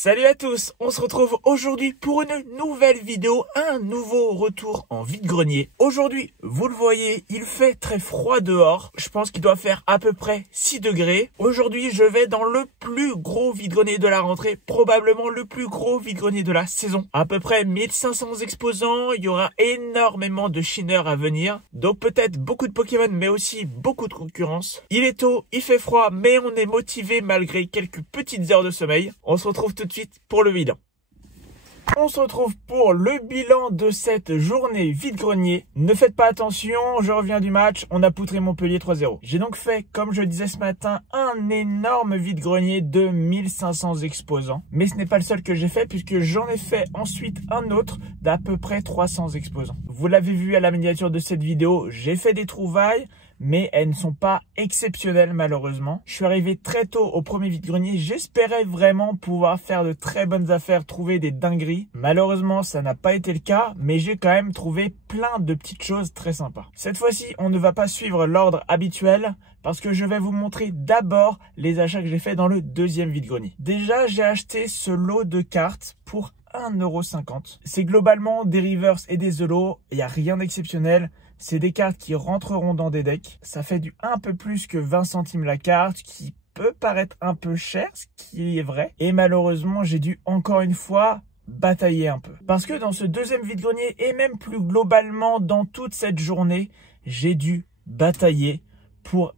Salut à tous, on se retrouve aujourd'hui pour une nouvelle vidéo, un nouveau retour en vide-grenier. Aujourd'hui, vous le voyez, il fait très froid dehors. Je pense qu'il doit faire à peu près 6 degrés. Aujourd'hui, je vais dans le plus gros vide-grenier de la rentrée, probablement le plus gros vide-grenier de la saison. À peu près 1500 exposants, il y aura énormément de shiners à venir. Donc peut-être beaucoup de Pokémon, mais aussi beaucoup de concurrence. Il est tôt, il fait froid, mais on est motivé malgré quelques petites heures de sommeil. On se retrouve tout de suite pour le bilan. On se retrouve pour le bilan de cette journée vide-grenier. Ne faites pas attention, je reviens du match, on a poutré Montpellier 3-0. J'ai donc fait, comme je le disais ce matin, un énorme vide-grenier de 1500 exposants. Mais ce n'est pas le seul que j'ai fait puisque j'en ai fait ensuite un autre d'à peu près 300 exposants. Vous l'avez vu à la miniature de cette vidéo, j'ai fait des trouvailles, mais elles ne sont pas exceptionnelles malheureusement. Je suis arrivé très tôt au premier vide-grenier, j'espérais vraiment pouvoir faire de très bonnes affaires, trouver des dingueries. Malheureusement, ça n'a pas été le cas, mais j'ai quand même trouvé plein de petites choses très sympas. Cette fois-ci, on ne va pas suivre l'ordre habituel parce que je vais vous montrer d'abord les achats que j'ai fait dans le deuxième vide-grenier. Déjà, j'ai acheté ce lot de cartes pour 1,50 €. C'est globalement des reverse et des holos, il n'y a rien d'exceptionnel. C'est des cartes qui rentreront dans des decks. Ça fait du un peu plus que 20 centimes la carte, qui peut paraître un peu cher, ce qui est vrai. Et malheureusement, j'ai dû encore une fois batailler un peu. Parce que dans ce deuxième vide-grenier, et même plus globalement dans toute cette journée, j'ai dû batailler pour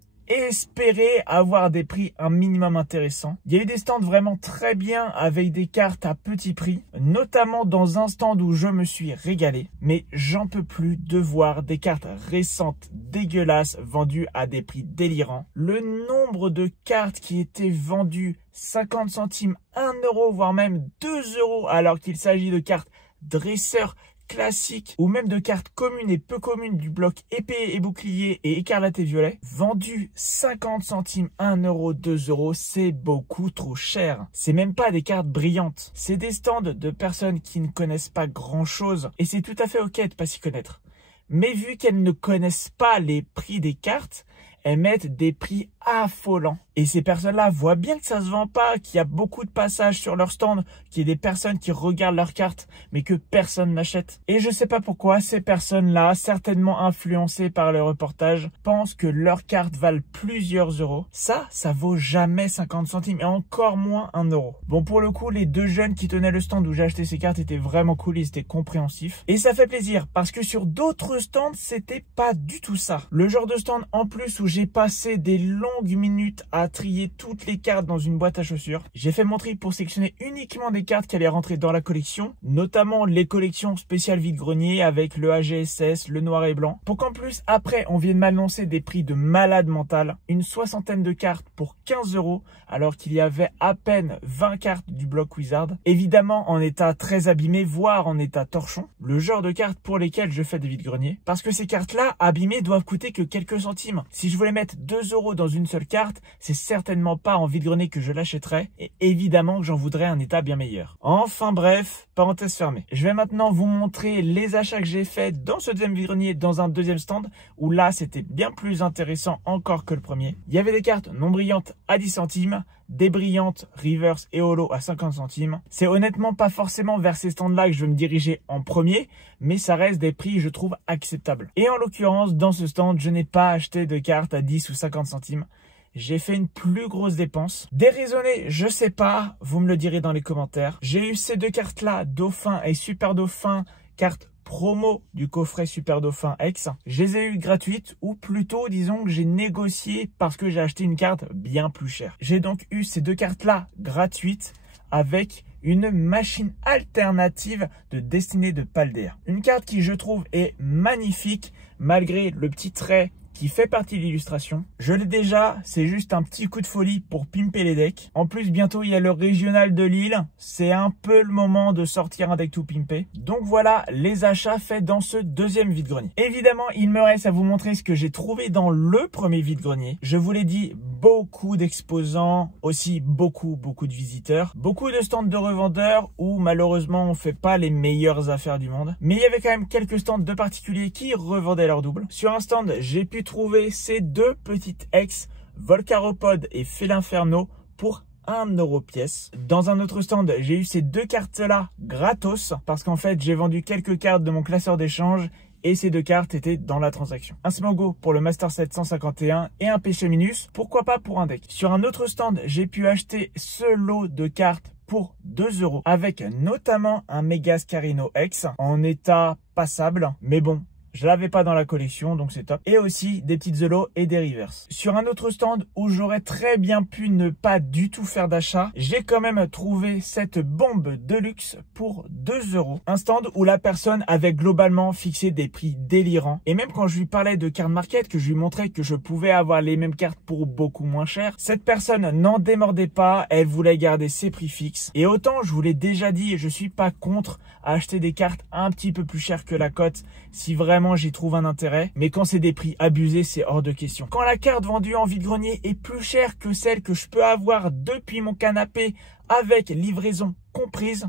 espérer avoir des prix un minimum intéressants. Il y a eu des stands vraiment très bien avec des cartes à petit prix, notamment dans un stand où je me suis régalé. Mais j'en peux plus de voir des cartes récentes dégueulasses vendues à des prix délirants. Le nombre de cartes qui étaient vendues 50 centimes, 1 €, voire même 2 € alors qu'il s'agit de cartes dresseurs classiques ou même de cartes communes et peu communes du bloc épée et bouclier et écarlate et violet, vendues 50 centimes, 1 €, 2 €, c'est beaucoup trop cher. C'est même pas des cartes brillantes, c'est des stands de personnes qui ne connaissent pas grand chose et c'est tout à fait ok de pas s'y connaître. Mais vu qu'elles ne connaissent pas les prix des cartes, elles mettent des prix affolants. Et ces personnes-là voient bien que ça se vend pas, qu'il y a beaucoup de passages sur leur stand, qu'il y a des personnes qui regardent leurs cartes, mais que personne n'achète. Et je sais pas pourquoi ces personnes-là, certainement influencées par le reportage, pensent que leurs cartes valent plusieurs euros. Ça vaut jamais 50 centimes et encore moins 1 €. Bon, pour le coup, les deux jeunes qui tenaient le stand où j'ai acheté ces cartes étaient vraiment cool, ils étaient compréhensifs. Et ça fait plaisir parce que sur d'autres stands, c'était pas du tout ça. Le genre de stand en plus où j'ai passé des longues minutes à trier toutes les cartes dans une boîte à chaussures. J'ai fait mon tri pour sélectionner uniquement des cartes qui allaient rentrer dans la collection, notamment les collections spéciales vide-grenier avec le AGSS, le noir et blanc, pour qu'en plus après on vienne m'annoncer des prix de malade mental, une 60aine de cartes pour 15 € alors qu'il y avait à peine 20 cartes du bloc Wizard, évidemment en état très abîmé, voire en état torchon, le genre de cartes pour lesquelles je fais des vide-greniers, parce que ces cartes-là abîmées doivent coûter que quelques centimes. Si je voulais mettre 2 € dans une seule carte, c'est certainement pas en vide-grenier que je l'achèterais et évidemment que j'en voudrais un état bien meilleur. Enfin bref, parenthèse fermée. Je vais maintenant vous montrer les achats que j'ai fait dans ce deuxième vide-grenier dans un deuxième stand où là c'était bien plus intéressant encore que le premier. Il y avait des cartes non brillantes à 10 centimes, des brillantes, reverse et holo à 50 centimes. C'est honnêtement pas forcément vers ces stands-là que je vais me diriger en premier, mais ça reste des prix, je trouve, acceptables. Et en l'occurrence, dans ce stand, je n'ai pas acheté de cartes à 10 ou 50 centimes. J'ai fait une plus grosse dépense. Déraisonné, je sais pas, vous me le direz dans les commentaires. J'ai eu ces deux cartes-là, Dauphin et Super Dauphin, cartes promo du coffret Super Dauphin X. Je les ai eues gratuites ou plutôt disons que j'ai négocié parce que j'ai acheté une carte bien plus chère. J'ai donc eu ces deux cartes-là gratuites avec une machine alternative de Destinée de Paldea. Une carte qui je trouve est magnifique malgré le petit trait qui fait partie de l'illustration. Je l'ai déjà, c'est juste un petit coup de folie pour pimper les decks. En plus, bientôt, il y a le régional de Lille. C'est un peu le moment de sortir un deck tout pimpé. Donc voilà les achats faits dans ce deuxième vide-grenier. Évidemment, il me reste à vous montrer ce que j'ai trouvé dans le premier vide-grenier. Je vous l'ai dit, beaucoup d'exposants, aussi beaucoup de visiteurs, beaucoup de stands de revendeurs où malheureusement on fait pas les meilleures affaires du monde. Mais il y avait quand même quelques stands de particuliers qui revendaient leur double. Sur un stand, j'ai pu trouver ces deux petites ex, Volcaropod et Félinferno, pour 1€ pièce. Dans un autre stand, j'ai eu ces 2 cartes-là gratos parce qu'en fait, j'ai vendu quelques cartes de mon classeur d'échange et ces 2 cartes étaient dans la transaction. Un Smogo pour le Master 751 et un Péchéminus, pourquoi pas pour un deck. Sur un autre stand, j'ai pu acheter ce lot de cartes pour 2€ avec notamment un Megascarino X en état passable, mais bon, je l'avais pas dans la collection, donc c'est top. Et aussi des petites Zolo et des reverse. Sur un autre stand où j'aurais très bien pu ne pas du tout faire d'achat, j'ai quand même trouvé cette bombe de luxe pour 2€. Un stand où la personne avait globalement fixé des prix délirants. Et même quand je lui parlais de card market, que je lui montrais que je pouvais avoir les mêmes cartes pour beaucoup moins cher, cette personne n'en démordait pas, elle voulait garder ses prix fixes. Et autant je vous l'ai déjà dit, je suis pas contre à acheter des cartes un petit peu plus chères que la cote si vraiment j'y trouve un intérêt, mais quand c'est des prix abusés, c'est hors de question. Quand la carte vendue en vide-grenier est plus chère que celle que je peux avoir depuis mon canapé avec livraison comprise,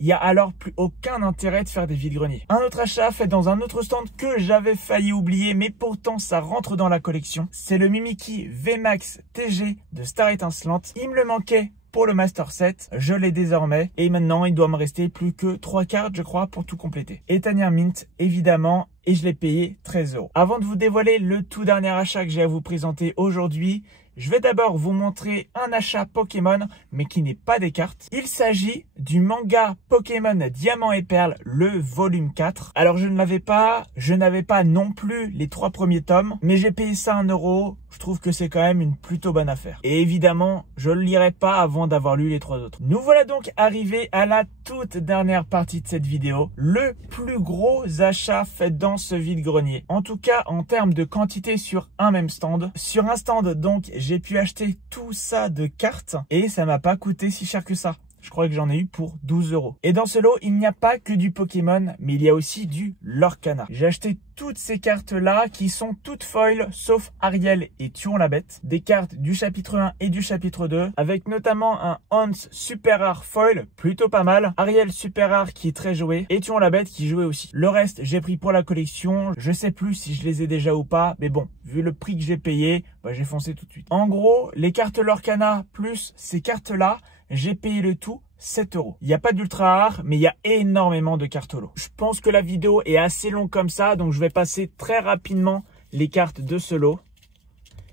il n'y a alors plus aucun intérêt de faire des vide-greniers. Un autre achat fait dans un autre stand que j'avais failli oublier, mais pourtant ça rentre dans la collection, c'est le Mimikyu VMAX TG de Star Étincelante. Il me le manquait pour le Master 7, je l'ai désormais et maintenant il doit me rester plus que 3 cartes je crois pour tout compléter. Etania Mint évidemment et je l'ai payé 13€. Avant de vous dévoiler le tout dernier achat que j'ai à vous présenter aujourd'hui, je vais d'abord vous montrer un achat Pokémon, mais qui n'est pas des cartes. Il s'agit du manga Pokémon Diamant et Perle, le volume 4. Alors je ne l'avais pas, je n'avais pas non plus les 3 premiers tomes, mais j'ai payé ça 1€. Je trouve que c'est quand même une plutôt bonne affaire. Et évidemment, je ne le lirai pas avant d'avoir lu les 3 autres. Nous voilà donc arrivés à la toute dernière partie de cette vidéo. Le plus gros achat fait dans ce vide-grenier. En tout cas, en termes de quantité sur un même stand. Sur un stand, donc, j'ai pu acheter tout ça de cartes et ça m'a pas coûté si cher que ça. Je crois que j'en ai eu pour 12€. Et dans ce lot, il n'y a pas que du Pokémon, mais il y a aussi du Lorcana. J'ai acheté toutes ces cartes-là qui sont toutes foil, sauf Ariel et Tuon la Bête. Des cartes du chapitre 1 et du chapitre 2, avec notamment un Hans super rare foil, plutôt pas mal. Ariel super rare qui est très joué, et Tuon la Bête qui jouait aussi. Le reste, j'ai pris pour la collection. Je sais plus si je les ai déjà ou pas, mais bon, vu le prix que j'ai payé, bah, j'ai foncé tout de suite. En gros, les cartes Lorcana plus ces cartes-là, j'ai payé le tout 7€. Il n'y a pas d'ultra rare, mais il y a énormément de cartes holo. Je pense que la vidéo est assez longue comme ça, donc je vais passer très rapidement les cartes de ce lot.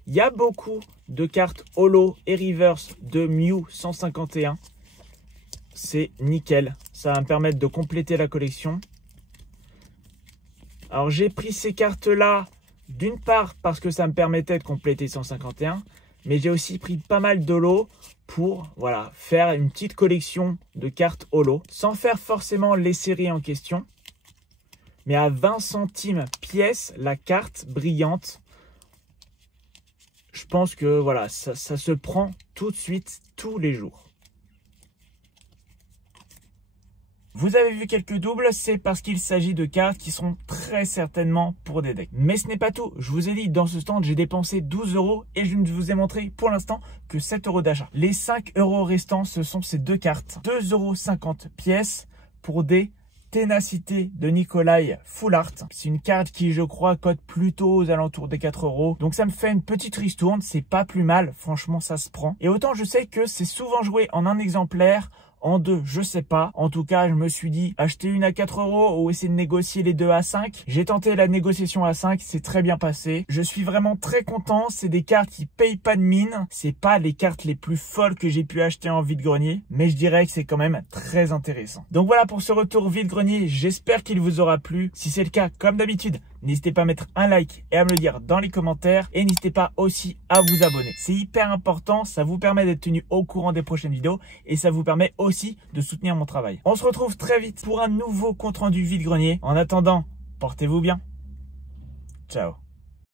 Il y a beaucoup de cartes holo et reverse de Mew 151. C'est nickel. Ça va me permettre de compléter la collection. Alors j'ai pris ces cartes-là d'une part parce que ça me permettait de compléter 151. Mais j'ai aussi pris pas mal d'holo pour voilà, faire une petite collection de cartes holo, sans faire forcément les séries en question. Mais à 20 centimes pièce, la carte brillante, je pense que voilà, ça se prend tout de suite, tous les jours. Vous avez vu quelques doubles, c'est parce qu'il s'agit de cartes qui sont très certainement pour des decks. Mais ce n'est pas tout. Je vous ai dit, dans ce stand, j'ai dépensé 12€ et je ne vous ai montré pour l'instant que 7€ d'achat. Les 5€ restants, ce sont ces 2 cartes. 2,50€ pièce pour des Ténacité de Nikolai Full Art. C'est une carte qui, je crois, cote plutôt aux alentours des 4€. Donc ça me fait une petite ristourne. C'est pas plus mal. Franchement, ça se prend. Et autant je sais que c'est souvent joué en un exemplaire. En 2, je sais pas. En tout cas, je me suis dit, acheter une à 4€ ou essayer de négocier les 2 à 5. J'ai tenté la négociation à 5, c'est très bien passé. Je suis vraiment très content. C'est des cartes qui payent pas de mine. C'est pas les cartes les plus folles que j'ai pu acheter en vide-grenier. Mais je dirais que c'est quand même très intéressant. Donc voilà pour ce retour vide-grenier. J'espère qu'il vous aura plu. Si c'est le cas, comme d'habitude, n'hésitez pas à mettre un like et à me le dire dans les commentaires. Et n'hésitez pas aussi à vous abonner. C'est hyper important. Ça vous permet d'être tenu au courant des prochaines vidéos. Et ça vous permet aussi de soutenir mon travail. On se retrouve très vite pour un nouveau compte rendu vide-grenier. En attendant, portez-vous bien. Ciao.